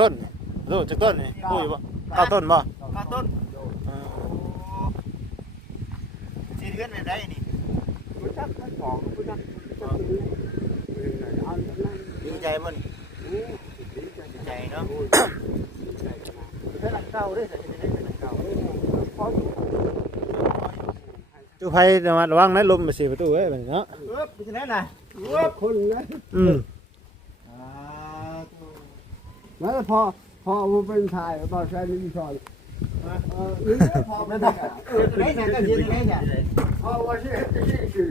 ต้นดูจากต้นนี่ดูอยู่บ่เข้าต้นบ่ ข้าวต้นสีเดือนได้นี่ดีใจบ่นี่ดีใจเนาะเท่าหลังเก่าด้วยใส่ในหลังเก่า ตู้ไผระวังนะลมมาสิประตูเอ้ยบัดนี้เนาะ เป็นจังได๋น่ะ คนนะ แล้วพอมันเป็นถ่ายบอใช้ไม่ชอนนี่พอไม่ได้ไหนน่ะก็สิไหนน่ะ พอว่าชื่อชื่อ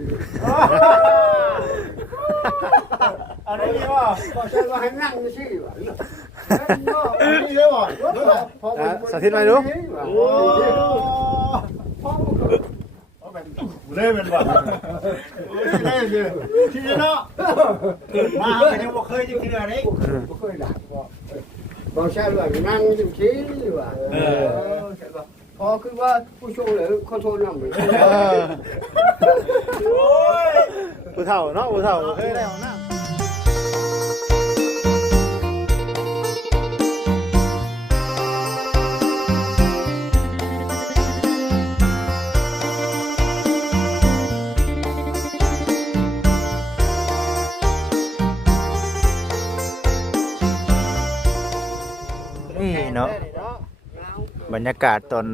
เอาได้ดีบ่ พอใช้ว่าให้นั่งชื่อว่ะ นี่เลยบ่ สาธิตมาดู โอ้เลยเป็นบ่เลยคือที่เนาะมาก็ยังบ่เคยจังซี่เลย ไม่เคยด่าพอใช้ว่านั่งชื่อว่ะพอคือว่าผู้ชมเลยขอโทษน้ำเหมือน โอ้ย ผู้เฒ่าเนาะผู้เฒ่าเคยได้ของน้ำนี่เนาะบรรยากาศตอน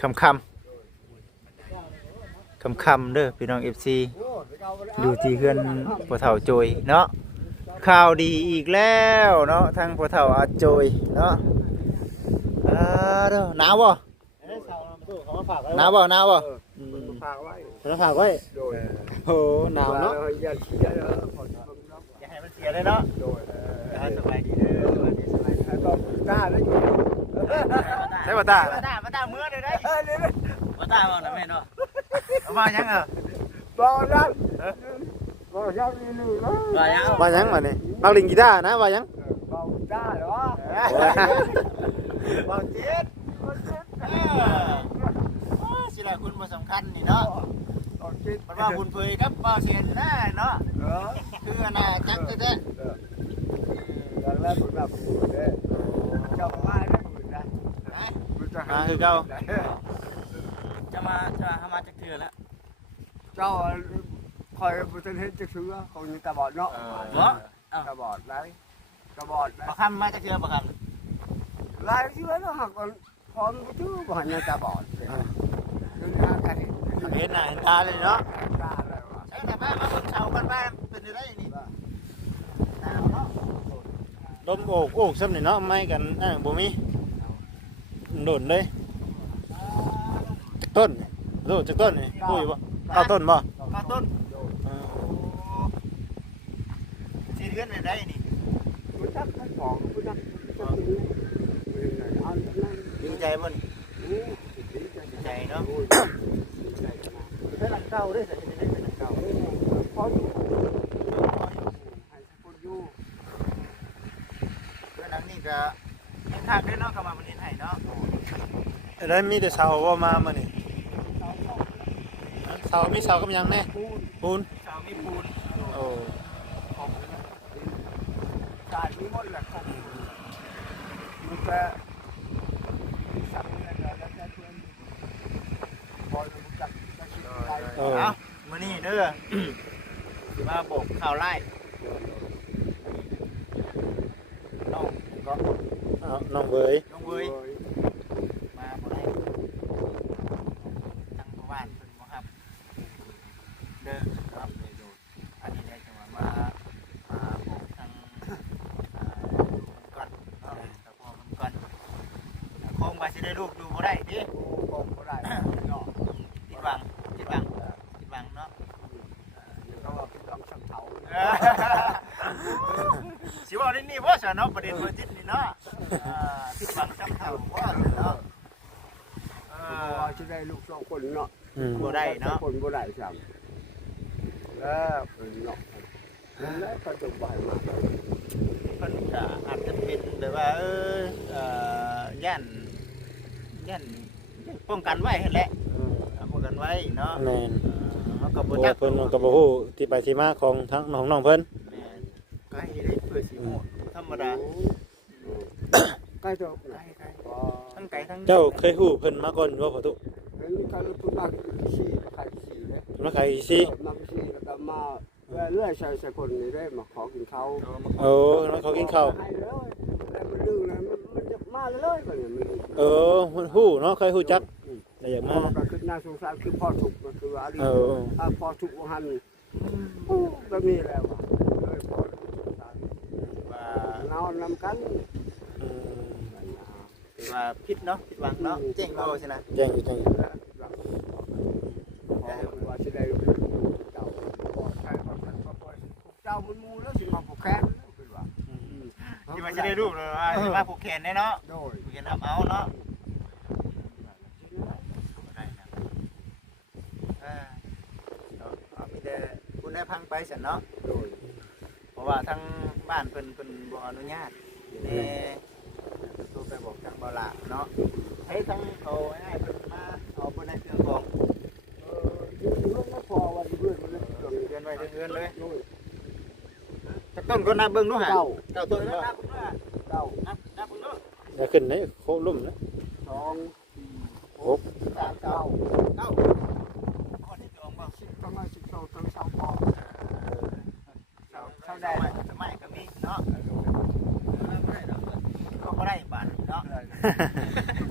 ค่ำเด้อพี่น้อง FC อยู่ที่เฮือนพ่อเฒ่าโจยเนาะข่าวดีอีกแล้วเนาะทางพ่อเฒ่าอาโจยเนาะเด้อหนาวบ่หนาวบ่ฝากไว้ ฝากไว้ โดย โอ้หนาวเนาะ อย่าเสียแล้ว อย่าให้มันเสียเลยเนาะ โดย สบายดีเด้อสบายดี แล้วก็กล้าได้อยู่ ใช่บ่ตา มาตาเมื่อเลยได้มาตาบ่นะแม่เนาะเอามายังอ่ะ บอกยังบอกยังนี่นี่นะ มายัง ว่าหยังบัดนี้เอาลิงกีตาร์นะว่าหยัง บอกได้เหรอ บ่เจ็ดสิล่ะคุณบ่สำคัญนี่เนาะ บอกคิด มันว่าบุญเผยครับบ่เสียนนะเนาะคือน่ะจักแท้ แล้วผมแบบเจ้าบ้านได้หมื่นนะ มาคือเก่า จะมามาจักเทื่อแล้ว เจ้าคอยบุตรเห็นจะซื้อคงมีตาบอดเนาะ บ่ ตาบอดไรตาบอดไร บ่คำมาจักเทื่อบ่คำ ไรชื่อแล้วหักพร้อมชื่อบ่หันตาบอดคือหน้ากัน เห็นหน้าเห็นตาเลยเนาะ ตาอะไรวะ ใช่แต่บ้านมาเบิ่งเสากันบ้านเป็นได้นี่หนาวเนาะ ลมโอกซ้ำนี่เนาะไม่กันบ่มีโดนเลยจากต้นดูจากต้นนี่ดูอยู่บ่เข้าต้นบ่ ข้าวต้นสีเดือนได้นี่ ผู้ชักของผู้ชักดีใจบ่นี่ดีใจเนาะเท่าหลังเก่าด้วยใส่ในหลังเก่า พออยู่ให้คนอยู่ เรื่องนั้นนี่ก็เห็นคักได้เนาะเข้ามามันเห็นให้เนาะ แล้วมีแต่เสาบ่มามื้อนี้เสามีเสากับหยังแน่ปูน เสามีปูน โอ้ การมีหมดแหละครับมันจะสั่งอะไรแล้วแต่เพื่อนพอจะจับจะคิดอะไร เออ เอามื้อนี้เด้อมาโบกข่าวไล่น้องก็ น้องเบย น้องเว้ยมาบ่ได้ทางหมู่บ้านเพิ่นบ่ครับเด้อครับอันนี้ได้จังหวะมาโบกทางก่อนเนาะแต่พอมันก่อนคงว่าสิได้ลูกอยู่บ่ได้ดิ คงไม่ได้เนาะ ผิดหวังเนาะ เขาว่าเป็นต้องสั่งเขา สิว่าได้นี่บ่ซะเนาะประเด็นเบอร์จิตนี่เนาะผิดหวังจังเท่าบ่เนาะจะได้ลูกสองคนเนาะ บ่ได้เนาะ คนบ่ได้สั่งแล้วเนาะแล้วก็จบบ่ายมา เพิ่นก็อาจจะเป็นแบบว่าย่านป้องกันไว้หั่นแหละป้องกันไว้เนาะ แม่น เฮาก็ เพ บ่ ราะ จั ว่าก เพิ่นก็บ่ฮู้ที่ไปที่มาของทั้งน้องเพิ่น แม่นก็ให้ได้เพื่อสิฮู้ธรรมดา ล้ตัว ทั้งไก่ทั้ง เจ้าเคยฮู้เพิ่นมาก่อนบ่พ่อตุ เห็นการพูดมากชีใครชีเลย มาขายสิ มาชีแล้วก็มาเรื่อยใส่คนนี้ได้มาขอกินเขา โอ้น้องเขากินข้าว ให้เลยแล้วมันดื้อนะมันจะมาเลยก็เนี่ยมัน เออมันฮู้เนาะเคยฮู้จักแต่อยาก พ่ มา อก็คือน่าสงสารคือพ่อถูกก็คือว่า เออ พ่อถูกหันก็มีแล้วเลยพ่อสงสาร ว่า เรานำกัน อืม ว่าผิดเนาะผิดหวังเนาะเจ๊งบ่สินะ แจ้งอยู่แจ้งอยู่ ว่าสิได้เจ้าพ่อใช่พ่อเจ้ามันมูแล้วสิมาผูกแขนคือว่า ที่ว่าสิได้รูปเลยว่าสิมาผูกแขนได้เนาะ โดย ผูกแขนทำเอาเนาะเอามีแต่คุณได้พังไปซั่นเนาะ โดย เพราะว่าทั้งบ้านเพิ่นบ่อนุญาตแน่โทรไปบอกทางบ่ล่ะเนาะให้ทั้งเขาให้เพิ่นมาเอาเพิ่นในเครื่องของ ยืนไม่พอว่าเพื่อนมัน เดือนไว้เดือนเลยจักต้นก็นับเบิ่งดูหาเก้าต้นบ่ เก้า นับเบิ่งดู อย่าขึ้นไหนโคลุ่มนะ สอง หก สามเก้า เก้าข้อที่สองบ่ ประมาณ12ถึง20พอ เข้าได้สมัยก็มีเนาะก็บ่ได้บาทเนาะ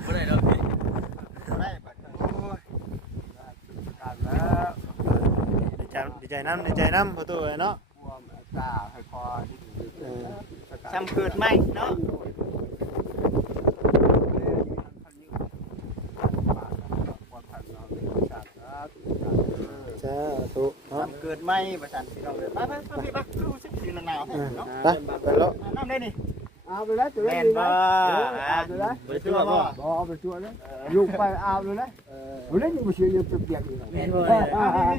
บ่ได้ดอกพี่บ่ได้บาทโอ้ย การแล้ว ดีใจน้ำพ่อตุเนาะ กลัวตาให้พอ ซ้ำเกิดใหม่เนาะ จ้าตุเนาะ ซ้ำเกิดใหม่ประชันพี่น้องเอ้ยไปพี่ไปดูสิสิหนาวเนาะ ไปไปแล้ว น้ำได้นี่ เอาไปแล้ว แม่นบ่ เอาไปแล้ว ไปตัวบ่ เอาไปตัวแล้วยุงไปเอาเลยนะวันนี้ยังไม่เชื่อยังเปียกอยู่ แม่นบ่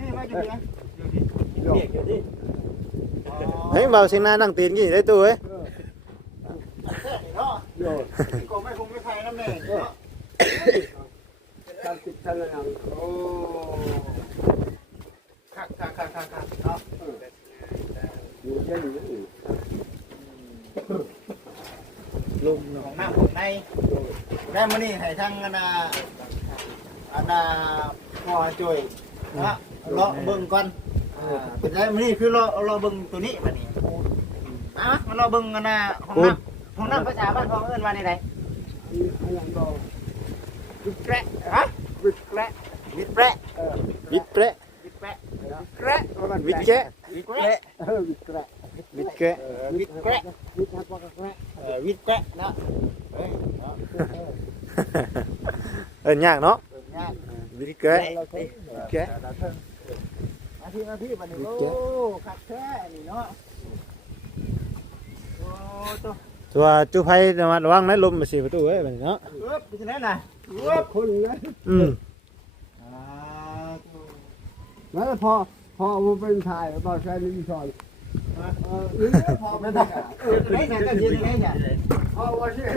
นี่มาอยู่นี่อยู่นี่เปียกอยู่ดิ เฮ้ยเบาเสียงหน้านั่งตีนกี่ได้ตู้เอ้ย เนาะ โย ก็ไม่คงไม่ใครน้ำแน่เนาะ ทำติดทะเลนัง โอ้คักเนาะ อยู่เยอะอยู่ ลุมของน้ำของในได้มื้อนี้ให้ทั้งอันน่ะพ่อจ่อยนะเลาะเบิ่งก่อนเป็นได้มื้อนี้คือเลาะเบิ่งตัวนี้บัดนี้มาเลาะเบิ่งอันน่ะห้องน้ำภาษาบ้านพ่อเอิ้นว่าได อันนั้นก็ วิดแปะฮะ วิดแกะ วิดแปะ วิดแปะ วิดแปะ แกะ วิดแกะ วิดแปะ วิดแกะ วิดแกะ วิดแปะ วิดแกะแกะ วิดแปะเนาะเอ้ยเนาะ ยากเนาะ ยาก วิดแกะแกะ มาที่บัดนี้โอ้คักแท้นี่เนาะโอ้ตัว ตัวจูไผ่ระวังนะลมมาสิประตูเอ้ยเนาะ เป็นจังได๋น่ะ คนนะ อืม แล้วพอเป็นถ่ายบอลแซนนี่ชอนนี่พอเป็นถ่าย ได้ไงก็ยินได้ไง พอว่าชื่อ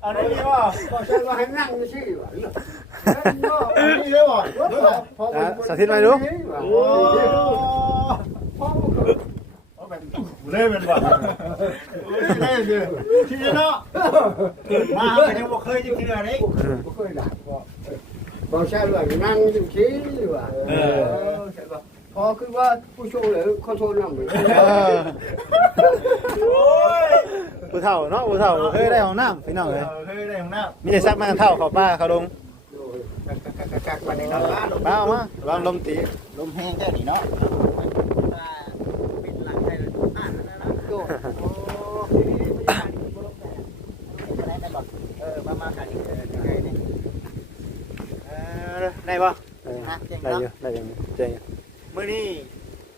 เอาได้ดีบ่ บอลแซนว่าให้นั่งชื่อวะ นี่เลยบ่ สาธิตมาดู โอ้ พ่อ เลยเป็นบ่ได้เลยที่เนาะมาก็ยังบ่เคยจังเทื่อเด้ ไม่เคยด่าบอลแซนว่านั่งชื่อวะพอคือว่าผู้ชมเลยเขาโทรนำไป โอ้ย ผู้เฒ่าเนาะผู้เฒ่าเคยได้ห้องน้ำพี่น้องเลย เคยได้ของน้ำ มีแต่ซักมาเท่าเขาป้าเขาลง กักๆบัดนี้เนาะ ป้าเอามาระวังลมตี ลมแห้งแค่นี้เนาะปิดหลังได้เลยอ่านแล้วนะโดโอ้มาขันอีกยังไงนี่ได้ป่ะเก่ง ได้ เนาะ อยู่ได้ยังเจ๋ง มื้อนี้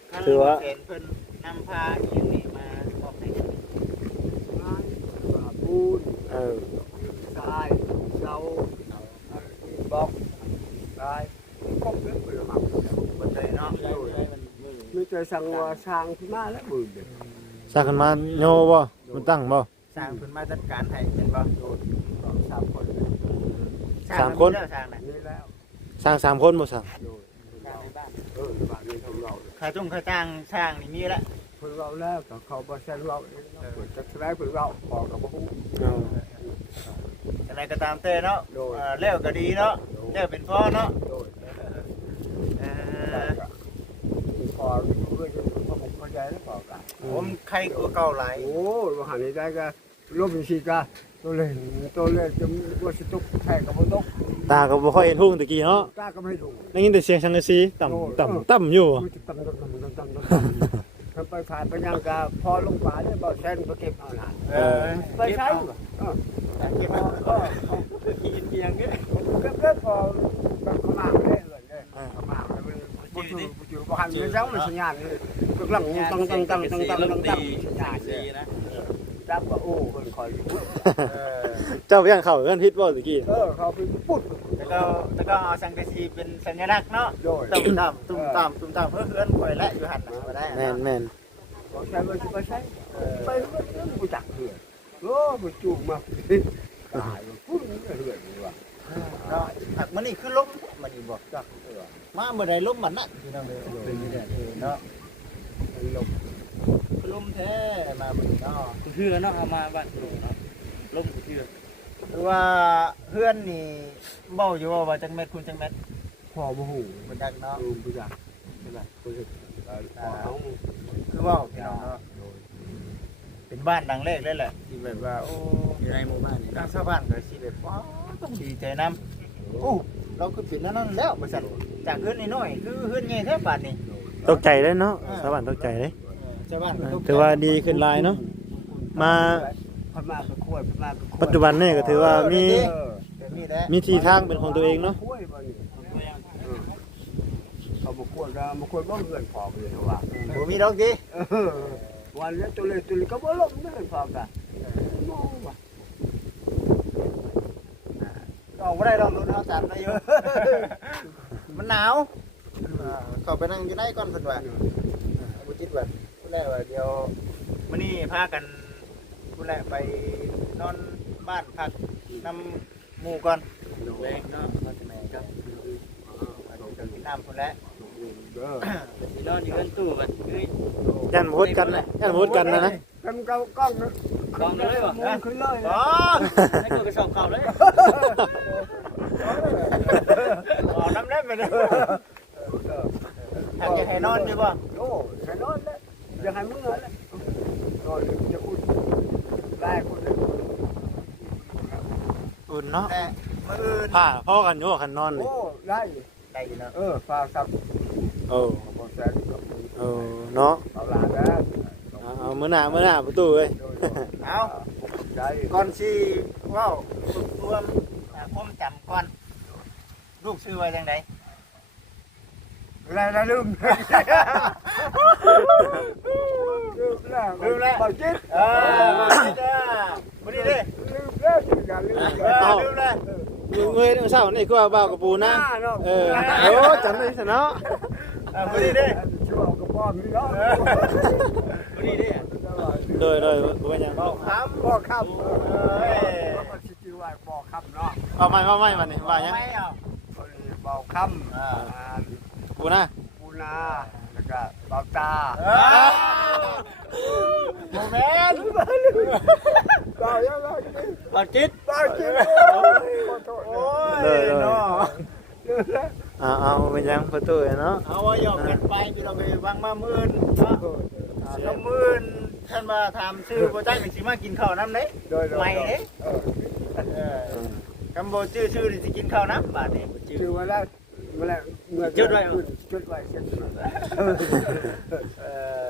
เพิ่นนำพาอย่างนี้มาบอกให้ ปูน เออ ทรายเสาบอกทรายครบเลยไปหา บ่ได้เนาะ ไม่เคยสั่งว่าช่างที่มาแล้วมือเด็ก สร้างขึ้นมาโยบ่มันตั้งบ่ สร้างเพิ่นมาจัดการให้เห็นบ่ โดน3 คน สร้างน่ะ นี่แล้ว สร้าง3 คนบ่สร้าง โดน สร้างในบ้าน บ้านนี้ทำ เรา ค่าจ้างช่างนี่มีแล้ว เพิ่นเราแล้วก็เขาบ่ใช่เราเองเพิ่นจะแสดงเพิ่นเราพอกับบ่ฮู้ เอา อะไรก็ตามแต่เนาะ โดย แล้วก็ดีเนาะแล้วเป็นพ่อเนาะ โดย เอ แล้ว อ ก็พอเรื่อยๆพอมันเข้าใจแล้วพอกัน ผมใครกว่าเก่าหลาย โอ้ว่าหันได้ก็ลบสิกะตัวเล่นจะว่าสิตกแท้ก็บ่ตก ตาก็บ่ค่อยเห็นทุ่งตะกี้เนาะ ตาก็ไม่ถูก ได้ยินแต่เสียงสังกะสีต่ำอยู่ มันจะต่ำถ้าไปขายไปยังกะพอลงป่าได้บ่แซนบ่เก็บเอาล่ะ เออ ไปใช้เก็บเอากินเพียงเด้อ ก็พอแบบขมากได้เลยขมากมันบ่อยู่บ่หันไปจังมันสัญญาณนี่ก็หลังตั้งสัญญาณนะจับว่าโอ้เพิ่นคอยอยู่ เออ เจ้าไปยังเข้าเอิ้นพิษบ่ตะกี้ เขาไปปุ๊บ แล้วก็เอาสังกะสีเป็นสัญลักษณ์เนาะ โดย ตุ่มต่ำเพื่อเพื่อนข่อยและอยู่หันมาได้ แม่น บอกใช้บ่สิไปใช้ไปเรื่องบ่จักเถื่อโอ้บ่จูงมาตายปุ๊บเถื่อนี่ว่า เนาะหักมันนี่คือล้มมันนี่บอก จักเถื่อ มาเมื่อใดล้มมันนั่นพี่น้องเลยเป็นนี่แหละเนาะ ลม คือล้มแท้มาเมื่อนี้เนาะ เพื่อเนาะเอามาบ้านโลเนาะล่มเพื่อ หรือว่าเพื่อนนี่เบ้าอยู่ว่าจังเม็ดคุณจังเม็ด พอบ่ฮู้ บ่จักเนาะ บ่จักใช่ไหมบ่จักพอเอา คือเว่าพี่น้องเนาะเป็นบ้านดังแรกเลยแหละที่แบบว่าโอ้ อยู่ในหมู่บ้านนี่ ทางชาวบ้านก็สิแบบว้าวต้องดีใจนำโอ้เราคือเป็นนั่นแล้วบ่ซั่นจากเฮือนน้อยๆคือเฮือนใหญ่แท้ป่านนี้ ๆตกใจเลยเนาะชาวบ้านตกใจเลย ชาวบ้านก็ตกใจ ถือว่าดีขึ้นหลายเนาะมา พม่าก็ควรพม่าก็ควร ปัจจุบันนี่ก็ถือว่ามี แบบนี้แหละ มีที่ทางเป็นของตัวเองเนาะ ควรบ่นี่เขาบ่ควรก็บ่ควรบ่เงินพอไปเลยว่า บ่มีดอกติ วันนี้ตัวเล็กก็บ่ลงเงินพอกันมองว่า ออกบ่ได้ดอกรถเฮาจัดไปอยู่ มันหนาวเข้าไปนั่งอยู่ในก่อนเพิ่นว่าบ่จิตว่าผู้แรกว่าเดี๋ยวมื้อนี้พากันผู้แรกไปนอนบ้านพักนำหมู่ก่อน แรงเนาะ มาแต่แม่ครับจะกินน้ำพุ่นแหละ เด้อ สินอนอยู่กันตู้บัดคือ ยันพูดกันนะยันพูดกันนะ กันก็กล้องนะ กองเลยบ่ มันขึ้นเลย อ๋อ ให้กูกระสอบเข่าเลย อ๋อน้ำเล่นไปเลยทางจะให้นอนอยู่ป่ะ โอ้ใส่นอนเลยยังไงมึงเลยนอนจะพูดได้คน อุ่นเนาะ แต่มื้ออื่น ผ้าพ่อกันอยู่คันนอนนี่ โอ้ได้ ได้อยู่เนาะ ฝากครับ โอ้ บ่แซนกับ โอ้เนาะ เอาล่ะนะ เอามื้อหน้าประตูเอ้ย เอา ได้ ก่อนสิเว้ารวมผมจำก่อนลูกชื่อว่าจังได แล้วลืมลืมแล้วบ่จิต มาสิจ้าบ่ดีเด้ ลืมแล้วสิกันลืม ลืมแล้ว เงยเช้านี่คือว่าบ่าวกับปูนะโอ้จำได้ซะเนาะ บ่ดีเด้ ช่วยกับพ่อมีเนาะ บ่ดีเด้ โดยบ่เป็นหยัง เว้าคำ พ่อครับ เอ้ย ก็สิชื่อว่าพ่อครับเนาะ เอาใหม่บัดนี้ว่าหยัง ไม่เอา เบาคำ ปูนะ ปูนาแล้วก็เบาตา โมเมนต์ เบายังไง บ่จิต เบาจริงขอโทษ โอ้ยเนาะ เอาเป็นหยังประตูเนาะ เอาว่าหยอกกันไปพี่เราไปวางมามื่นเนาะแล้วมื่นท่านมาถามชื่อโบจ้างหนึ่งสิมากินข้าวน้ำเด้ไม่เด้คำโบชื่อนี่สิกินข้าวน้ำบาทนี่ ชื่อว่าแล้วจุดไว้จุดไว้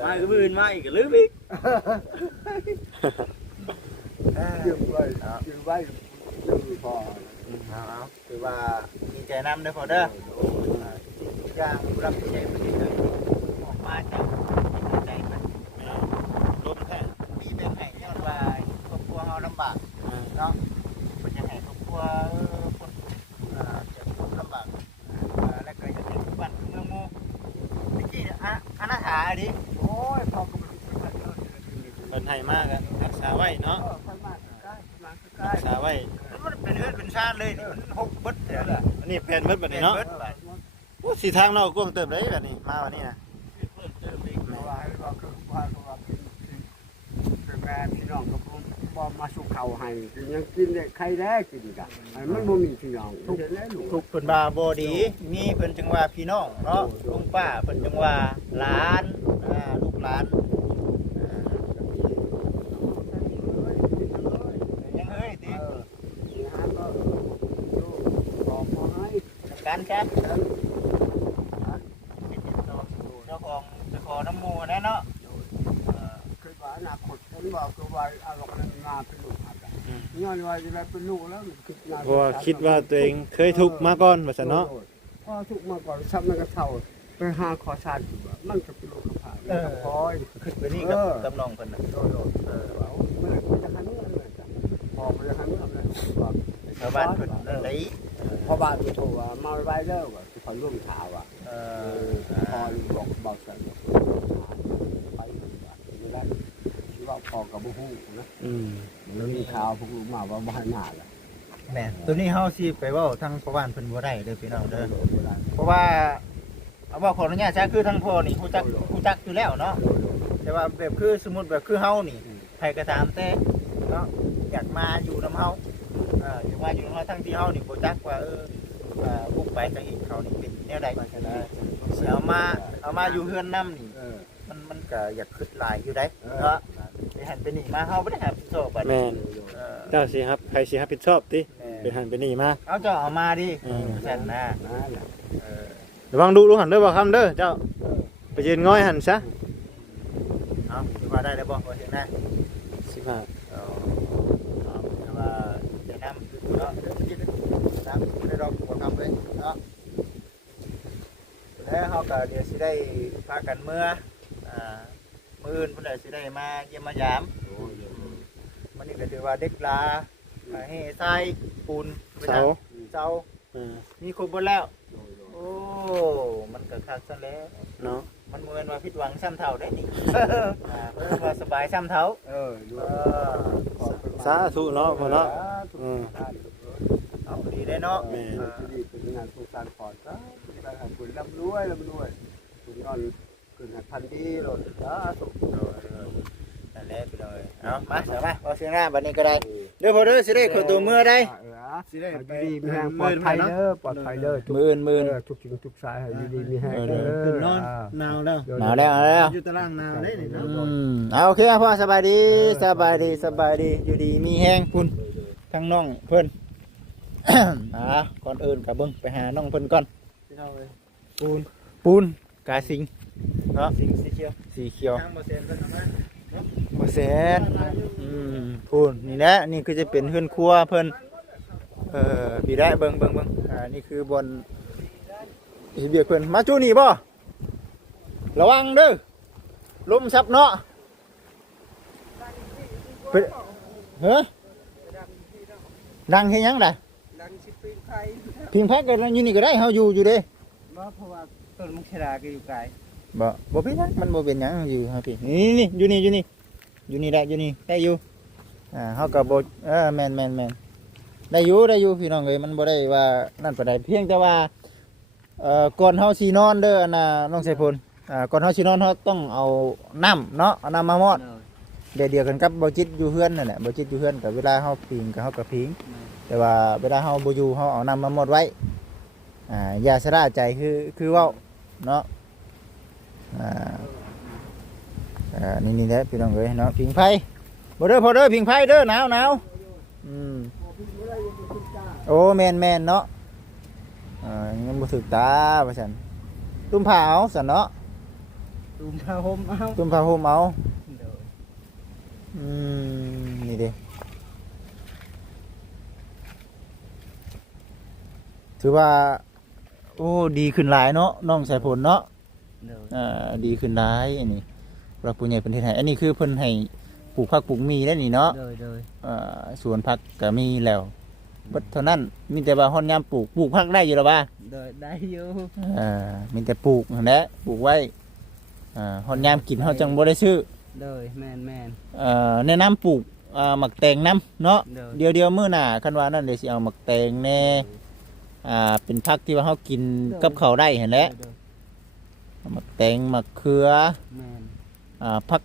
มาก็อื่นมาอีกก็ลืมอีก จุดไว้จุดไว้จุดพอ คือว่าดีใจน้ำเด้อพอเด้อทุกอย่างรับใจไปเลยออกมาจากใจมัน ลมแท้ มีแบบไหนย้อนว่าครอบครัวเราลำบากเนาะมันจะให้ครอบครัวคนจะคนลำบากแล้วก็จะเป็นบ้านเมืองมูเมื่อกี้อนาถาดิ โอ้ยพอก็ เพิ่นให้มากกันรักษาไว้เนาะ ค่อยมาใกล้มาใกล้ รักษาไว้ มันเป็นเลือดเป็นชาติเลยนี่มันหกเบิดเถอะ อันนี้แผ่นเบิดบัดนี้เนาะ เบิดไป โอ้สีทางเรากว้างเติบเลยแบบนี้มาวันนี้นะ ว่าเป็นแม่พี่น้องก็บ่มาสู่เขาให้ยังกินได้ใครได้กินกันมันบ่มีพี่น้องทุกแล้วลูก ทุกเพิ่นว่าบ่ดีมีเพิ่นจึงว่าพี่น้องเนาะลุงป้าเพิ่นจึงว่าหลานลูกหลานยังเฮ้ยติ กันครับเจ้าของจะขอน้ำมูนะเนาะ คือว่าอนาคตฉันบอกคือว่าเอาลงมาเป็นลูกอะไรย้อนว่าจะได้เป็นลูกแล้วคิดงาน เพราะว่าคิดว่าตัวเองเคยทุกข์มาก่อนว่าซั่นเนาะ พอทุกมาก่อนทำมันก็เท่าไปหาขอชาติมันก็เป็นลูกกับผ่านพอย ขึ้นไปนี่กับน้องเพิ่นน่ะ โดดเมื่อไหร่จะหันเงินเลยจ้ะพอจะหันเงินเลยว่า ชาวบ้านเพิ่นได้ พอบ้านโทรว่ามาไว้เด้อว่าขอร่วมข่าวอ่ะพอบอกบอกกันไปไม่ได้ที่ว่าพอกับบุ้งนะ แล้วมีข่าวพวกลูกมาว่าบ้านหน้าละ แม่ตัวนี้เฮาสิไปเว้าทางชาวบ้านเพิ่นบ่ได้เด้อพี่น้องเด้อเพราะว่าเอาว่าขออนุญาตซะคือทางพ่อนี่ฮู้จักอยู่แล้วเนาะแต่ว่าแบบคือสมมุติแบบคือเฮานี่ใครก็ตามแต่เนาะอยากมาอยู่นำเฮาอยากมาอยู่นำเฮาทั้งที่เฮานี่บ่จักว่าบุกไปจังอีกเขานี่เป็นแนวใดสิเอามาอยู่เฮือนนำนี่มันก็อยากคิดหลายอยู่ได้เนาะไปหันไปนี่มาเฮาบ่ได้หาผิดชอบบัด แม่นเจ้าสิครับใครสิรับผิดชอบติเป็นหันเป็นนี่มา เอาเจ้าเอามาดิฉันนะ นั่นแหละ ระวังดูหันเด้อบ่คำเด้อเจ้าไปยืนง้อยหันซะ เอาถือว่าได้แล้วบ่บ่เห็นนะ 15 เอาแต่ว่าจะนำเนาะเดี๋ยวจะนำได้ดอกบ่ทำเลยเนาะแล้วเฮาก็เดี๋ยวสิได้พากันเมื่อมื้ออื่นเพิ่นสิได้มาเยี่ยมมายามมันนี่ก็ถือว่าเด็กลาให้ทรายปูนเสามีครบหมดแล้วโอ้มันก็คักซะแล้ว เนาะ มันเหมือนว่าผิดหวังซ้ำเท่าได้นี่ เพิ่นว่าสบายซ้ำเท่า ดู สาธุเนาะพ่อเนาะ เอาดีได้เนาะ ดีเป็นงานสุสานปอดก็ได้ทำบุญร่ำรวยคุณนอนคุณหัดพันดีหล่นสุข นั่นแหละไปเลยเอามาเดี๋ยวมาเอาเสียงหน้าบัดนี้ก็ได้เดี๋ยวพอเด้อสิได้ขอตัวมือได้ สิได้ไปดีมีแห้งปลอดภัยเด้อปลอดภัยเด้อ มื่น ทุกสิ่งทุกสายให้ดีมีแห้ง ตื่นนอนหนาวแล้ว หนาวแล้ว อยู่ตารางหนาวได้นี่เนาะ เอาโอเคพ่อสบายดีอยู่ดีมีแห้งคุณทั้งน้องเพิ่น ก่อนอื่นกับเบิ้งไปหาน้องเพิ่นก่อน พี่น้องเอ้ย ปูนกาสิงเนาะ สิ่งสีเขียว สีเขียว ทางบ่เซ็นเพิ่นเอามา บ่แสนพูนนี่แหละนี่คือจะเป็นเฮือนครัวเพิ่นพี่ได้เบิ่งนี่คือบนสิเบียกเพิ่นมาจูนี่บ่ระวังเด้อลมซับเนาะเฮ้อดังเฮ็ดหยังล่ะ ดังสิปีนไฟ พิงพักกันอยู่นี่ก็ได้เฮาอยู่เด้ เพราะว่าต้นมุกชราก็อยู่ไกล บ่เป็นหยังมันบ่เป็นหยังอยู่เฮาพี่นี่อยู่นี่ได้อยู่เฮาก็บ่แม่นได้อยู่พี่น้องเอ้ยมันบ่ได้ว่านั่นปานใดเพียงแต่ว่าก่อนเฮาสินอนเด้ออันน่ะน้องไสพลก่อนเฮาสินอนเฮาต้องเอาน้ำเนาะเอาน้ำมามอดเดียวกันกับบ่จิตอยู่เฮือนนั่นแหละบ่จิตอยู่เฮือนก็เวลาเฮาพิงก็เฮาก็พิงแต่ว่าเวลาเฮาบ่อยู่เฮาเอาน้ำมามอดไว้อย่าสะระใจคือเว้าเนาะนี่แหละพี่น้องเอ้ยเนาะพิงไฟบ่เด้อพอเด้อพิงไฟเด้อหนาวโอ้แม่นเนาะยังบ่ถึกตาว่าซั่นตุ้มผ้าเอาซั่นเนาะ ตุ้มผ้าห่มเอา ตุ้มผ้าห่มเอานี่เด้ถือว่าโอ้ดีขึ้นหลายเนาะน้องสายผลเนาะดีขึ้นหลายอันนี้เราผู้ใหญ่เพิ่นเฮ็ดให้อันนี้คือเพิ่นให้ปลูกผักปลูกมีได้นี่เนาะสวนผักก็มีแล้วบัดเท่านั้นมีแต่ว่าฮ้อนยามปลูกผักได้อยู่แล้วบ่า ได้อยู่ มีแต่ปลูกนั่นแหละปลูกไว้ฮ้อนยามกินเฮาจังบ่ได้ซื้อ เลยแม่น แนะนำปลูกหมักแตงน้ำเนาะเดียวมื้อหน้าคันว่านั่นเดี๋ยวสิเอาหมักแตงแน่เป็นผักที่ว่าเฮากินกับข้าวได้เห็นแหละหมักแตงหมักเขือ แม่น พัก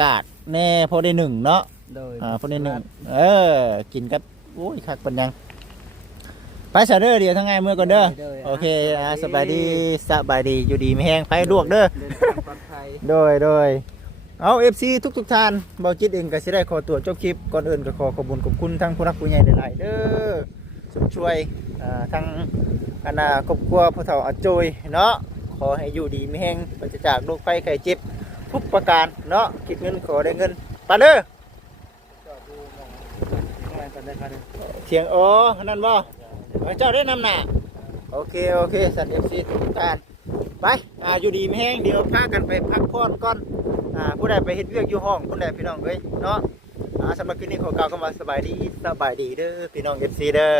กาดแน่พอได้หนึ่งเนาะ โดย พอได้หนึ่งกินกับโอ้ยคักปัญญังไปซะเด้อเดี๋ยวทั้งไงเมื่อก่อนเด้อโอเคสบายดีอยู่ดีไม่แห้งไปลวกเด้อ เดินทางปลอดภัย โดยเอา FC ทุกท่านเบาจิตเองก็สิได้ขอตัวจบคลิปก่อนอื่นก็ขอบคุณทั้งผู้รักผู้ใหญ่หลายๆเด้อสมช่วยทั้งคณะครอบครัวผู้เฒ่าอาโจยเนาะขอให้อยู่ดีมีแห้งปราศจากโรคภัยไข้เจ็บทุกประการเนาะคิดเงินขอได้เงินไปเด้อเถียงโอ้นั่นบ่เจ้าได้นำหน้าโอเคสัตว์ FC ทุกท่านไปอยู่ดีมีแห้งเดี๋ยวพากันไปพักผ่อนก่อนผู้ใดไปเฮ็ดเวียกอยู่ห้องผู้ใดพี่น้องเอ้ยเนาะสำหรับคืนนี้ขอกล่าวคำว่าสบายดีเด้อพี่น้อง FC เด้อ